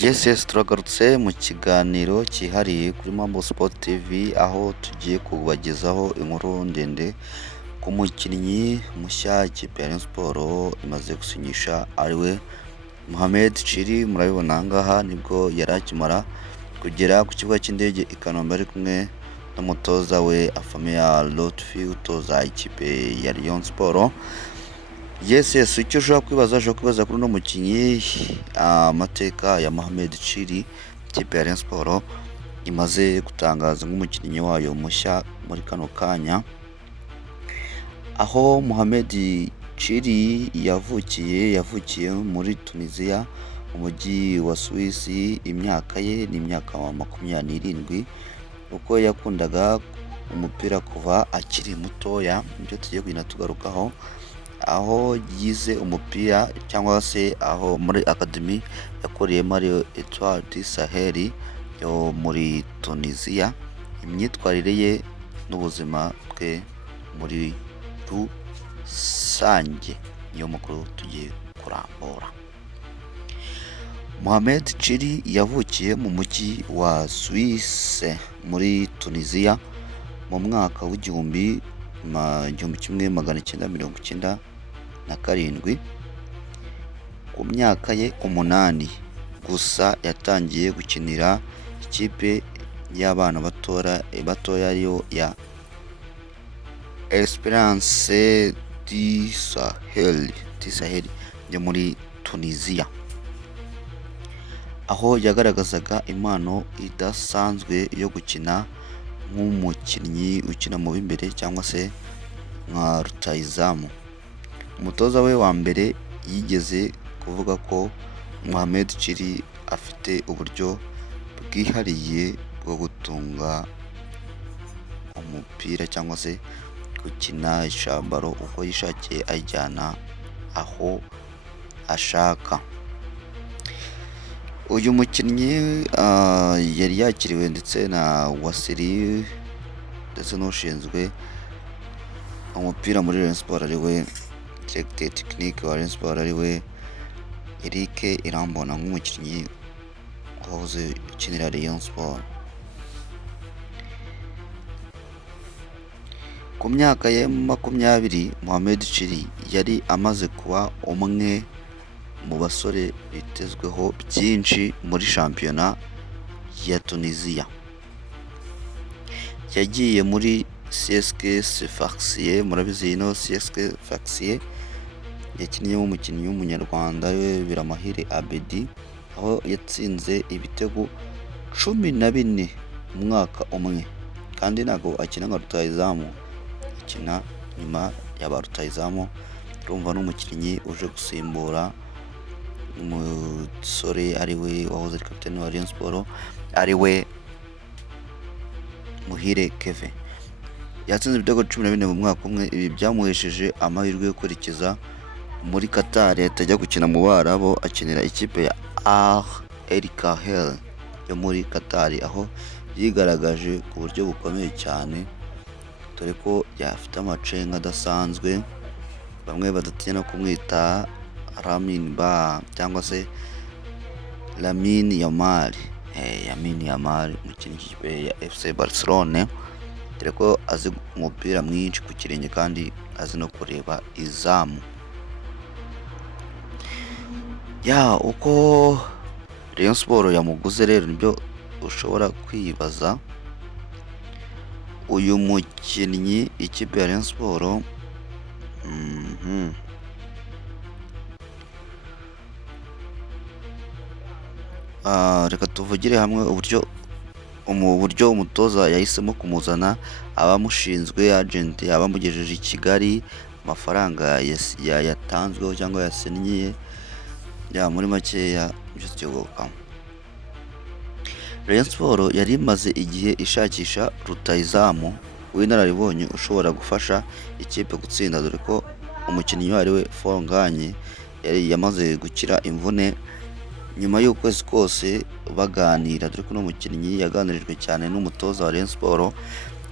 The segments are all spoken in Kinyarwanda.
Yes, turagarutse mu kiganiro cyihariye kuri Mambo Sport TV, aho tugiye kubagezaho inkuru ndende ku mukinnyi mushya ikipe ya Rayon Sports imaze gusinyisha ariwe Mohamed Chiri. Murabibona aha ngaha nibwo yari akimara kugera ku kibuga cy'indege i Kanombe ari kumwe n'umutoza we Afamia Lotfi utoza ikipe ya Rayon Sports. Yes, icyo ushobora kwibaza kuri uno mukinnyi, amateka ya Mohamed Chiri, ikipe ya Rayon Sports imaze gutangaza nk'umukinnyi wayo mushya muri kano kanya, aho Mohamed Chiri yavukiye muri Tunisia mu mujyi wa Suisse. Imyaka ye ni imyaka 27. Uko yakundaga umupira kuva akiri mutoya, nibyo tugiye kugenda tugarukaho, aho yize umupira cyangwa se aho muri academy yakoreyemo ariyo Etoile du Sahel yo muri Tunisia. Imyitwarire ye n'ubuzima bwe muri rusange niyo makuru tugiye kurambura. Mohamed Chiri yavukiye mu mujyi wa Suisse muri Tunisia mu mwaka w'igihumbi 1997. Ku myaka ye 8 gusa yatangiye gukinira ikipe y'abana batoya ariyo ya Esperance du Sahel yo muri Tunisia, aho yagaragazaga impano idasanzwe yo gukina nk'umukinnyi ukina mu b'imbere cyangwa se nka rutahizamu. Umutoza we wa mbere yigeze kuvuga ko Mohamed Chiri afite uburyo bwihariye bwo gutunga umupira cyangwa se gukina ishambaro uko yishakiye ayijyana aho ashaka. Uyu mukinnyi yari yakiriwe ndetse na Wasiri ndetse n'ushinzwe umupira muri Rayon Sports ariwe Directeur Technique wa Rayon Sports ariwe Eric Irambona nk'umukinnyi wahoze ukinira Rayon Sports. Ku myaka ye 20, Mohamed Chiri yari amaze kuba umwe mu basore bitezweho byinshi muri shampiyona ya Tunisia. Yagiye muri CSK Sfaxien, murabizi no CSK Sfaxien yakinnye umukinnyi w'umunyarwanda we Biramahire Abedi, aho yatsinze ibitego 14 mu mwaka umwe, kandi ntabwo akina nka rutahizamu, akina nyuma y'aba rutahizamu. Urumva n'umukinnyi uje gusimbura umusore ariwe wahoze ari kapiteni wa Rayon Sports ariwe Muhire Kevin. Yatsinze ibitego 14 mu mwaka umwe. Ibi byamuhesheje amahirwe yo kwerekeza muri Qatar, atajya gukina mu Barabo, akinira ikipe ya Al Khel yo muri Qatar, aho yigaragaje ku buryo bukomeye cyane, dore ko yafite amacenga adasanzwe. Bamwe badatinya no kumwita Lamine Ba cyangwa se Lamine Yamal. Lamine Yamal umukinnyi w'ikipe ya FC Barcelone, dore ko azi umupira mwinshi ku kirenge kandi azi no kureba izamu. Uko Rayon Sports yamuguze rero nibyo ushobora kwibaza. Uyu mukinnyi ikipe ya Rayon Sports reka tuvugire hamwe uburyo umutoza yahisemo kumuzana, abamushinzwe agent, abamugejeje i Kigali, amafaranga yatanzweho cyangwa yasenye, muri makeya ibyo tugiye. Rayon Sports yari imaze igihe ishakisha rutahizamu w'inararibonye ushobora gufasha ikipe gutsinda, dore ko umukinnyi wariwe Fonganye yari yamaze gukira imvune nyuma y'ukwezi kose baganira, dore ko n'umukinnyi yaganirijwe cyane n'umutoza wa Rayon Sports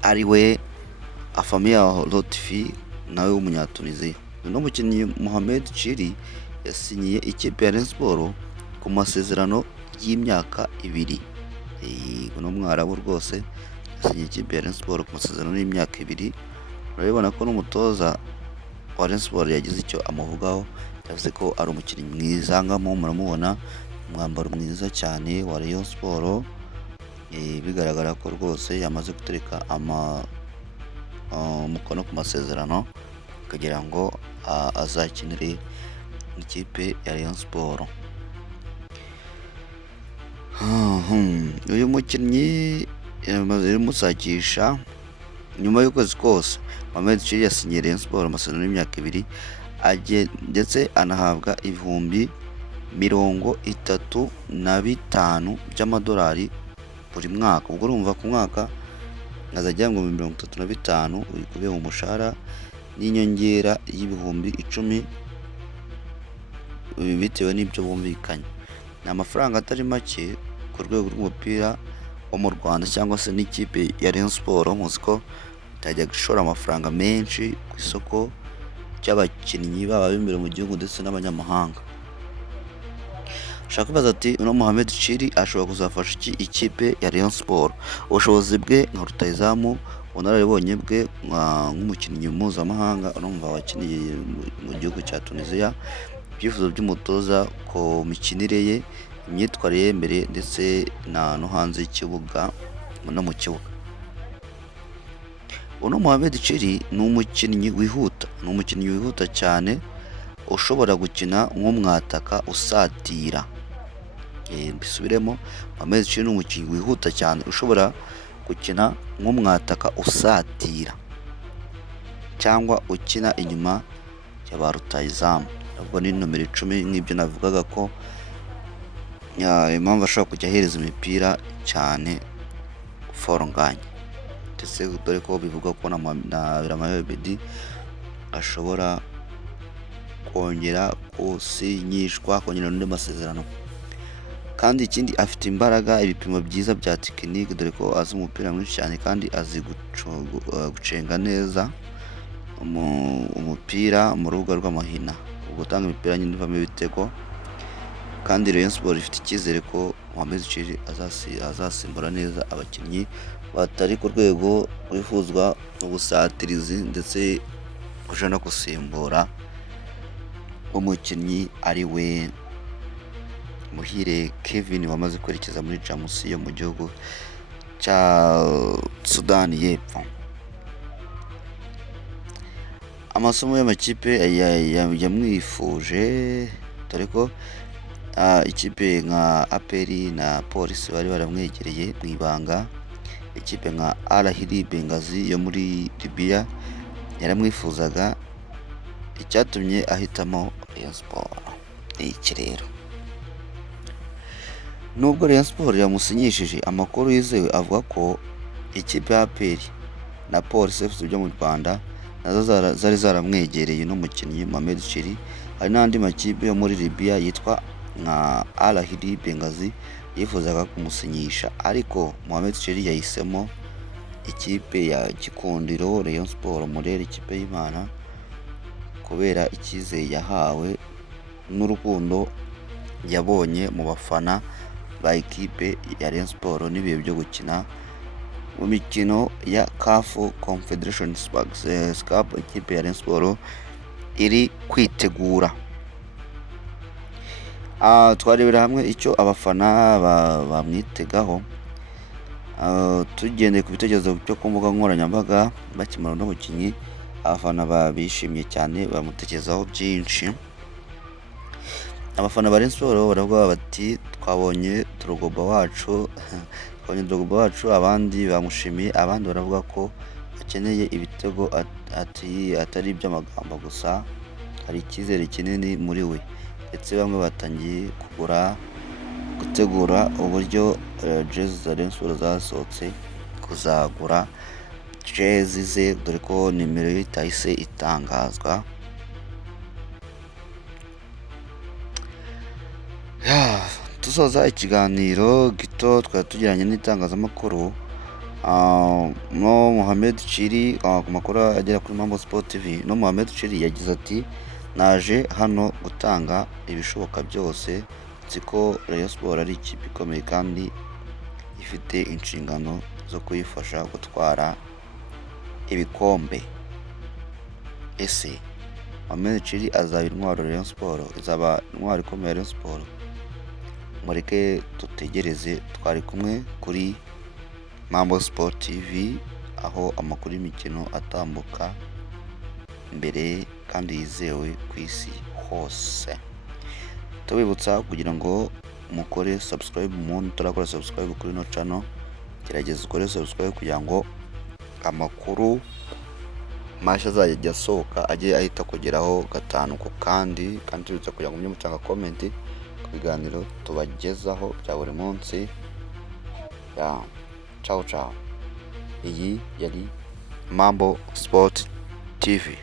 ariwe Afamia Lotfi nawe w'umunyatunisia. N'umukinnyi Mohamed Chiri yasinyiye ikipe ya Rayon Sports ku masezerano y'imyaka 2. Uno mwarabu rwose yasinye ikipe ya Rayon Sports ku masezerano y'imyaka 2. Urabibona ko n'umutoza wa Rayon Sports yagize icyo amuvugaho, yavuze ko ari umukinnyi mwiza, nkamo muramubona umwambaro mwiza cyane wa Rayon Sports, bigaragara ko rwose yamaze gutereka umukono ku masezerano kugira ngo azakinire ikipe ya Rayon Sports. Uyu mukinnyi yamaze musakisha nyuma y'ukwezi kose. Mohamed Chiri yasinyiye Rayon Sports amasezerano y'imyaka 2 ndetse anahabwa ibihumbi 35 by'amadolari buri mwaka. Ubwo urumva ku mwaka azajya ngo 35 bikubiye mu mushahara n'inyongera y'ibihumbi 10 bitewe n'ibyo bumvikanye. Ni amafaranga atari make ku rwego rw'umupira wo mu Rwanda cyangwa se n'ikipe ya Rayon Sports, muzi ko itajya gushora amafaranga menshi ku isoko cy'abakinnyi baba b'imbere mu gihugu ndetse n'abanyamahanga. Ushaka kubaza ati uno Mohamed Chiri ashobora kuzafasha iki ikipe ya Rayon Sports? Ubushobozi bwe nka rutahizamu, ubunararibonye bwe nk'umukinnyi mpuzamahanga, urumva wakiniye mu gihugu cya Tunisia, ibyifuzo by'umutoza ku mikinire ye, imyitwarire mbere ndetse no hanze y'ikibuga no mu kibuga. Uno Mohamed Chiri ni umukinnyi wihuta cyane, ushobora gukina nk'umwataka usatira. Mbisubiremo, Mohamed Chiri ni umukinnyi wihuta cyane, ushobora gukina nk'umwataka usatira cyangwa ukina inyuma ya ba rutahizamu. Ubwo ni nomero 10 nk'ibyo navugaga ko impamvu ashobora kujya ahereza imipira cyane foronganye, ndetse dore ko bivuga ko na Biramayo Bedi ashobora kongera gusinyishwa, kongera n'andi masezerano. Kandi ikindi afite imbaraga, ibipimo byiza bya tekinike, dore ko azi umupira mwinshi cyane kandi azi gucenga neza umupira mu rubuga rw'amahina, gutanga imipira nyine ivamo ibitego. Kandi Rayon Sports ifite icyizere ko Mohamed Chiri azasimbura neza abakinnyi batari ku rwego rwifuzwa mu busatirizi, ndetse uje no gusimbura umukinnyi ari we Muhire Kevin wamaze kwerekeza muri Jamus yo mu gihugu cya Sudani y'Epfo. Amasomo y'amakipe yamwifuje, dore ko ikipe nka APR na Police bari baramwegereye mu ibanga. Ikipe nka Al Ahly Benghazi yo muri Libya yaramwifuzaga, icyatumye ahitamo Rayon Sports. Iki rero nubwo Rayon Sports yamusinyishije, amakuru yizewe avuga ko ikipe ya APR na Police FC byo mu Rwanda nazo zari zaramwegereye n'umukinnyi Mohamed Chiri. Hari n'andi makipe yo muri Libya yitwa nka Al Ahly Benghazi yifuzaga kumusinyisha, ariko Mohamed Chiri yahisemo ikipe ya Gikundiro Rayon Sports Murera, ikipe y'Imana, kubera icyizere yahawe n'urukundo yabonye mu bafana ba ikipe ya Rayon Sports n'ibihe byo gukina mu mikino ya CAF Confederation Cup. Ikipe ya Rayon Sports iri kwitegura. Twarebera hamwe icyo abafana bamwitegaho, tugendeye ku bitekerezo byo ku mbuga nkoranyambaga bakimara no mukinnyi. Abafana bishimye cyane, bamutekerezaho byinshi. Abafana ba Rayon Sports baravuga bati twabonye Drogba wacu abandi bamushimiye, abandi baravuga ko akeneye ibitego atari iby'amagambo gusa, hari icyizere kinini muri we. Ndetse bamwe batangiye gutegura uburyo jezi za Rayon Sports zasohotse, kuzagura jezi ze, dore ko nimero ye itahise itangazwa. Dusoza ikiganiro gito twari tugiranye n'itangazamakuru, no Mohamed Chiri ku makuru agera kuri Mambo Sport TV. No Mohamed Chiri yagize ati naje hano gutanga ibishoboka byose nzi ko Rayon Sport ari ikipe ikomeye kandi ifite inshingano zo kuyifasha gutwara ibikombe. Ese Mohamed Chiri azaba intwaro Rayon Sport, izaba intwaro ikomeye Rayon Sport? Mureke dutegereze. Twari kumwe kuri Mambo Sport TV, aho amakuru y'imikino atambuka mbere kandi yizewe ku isi hose. Tubibutsa kugira ngo mukore subscribe, umuntu utarakora subscribe kuri no channel, gerageza ukore subscribe kugira ngo amakuru masha azajya asohoka ajye ahita kugeraho gatanu ku kandi tubibutsa kugira ngo mujye mutanga comment ku biganiro tubagezaho bya buri munsi. Ciao ciao. Iyi yari Mambo Sport TV.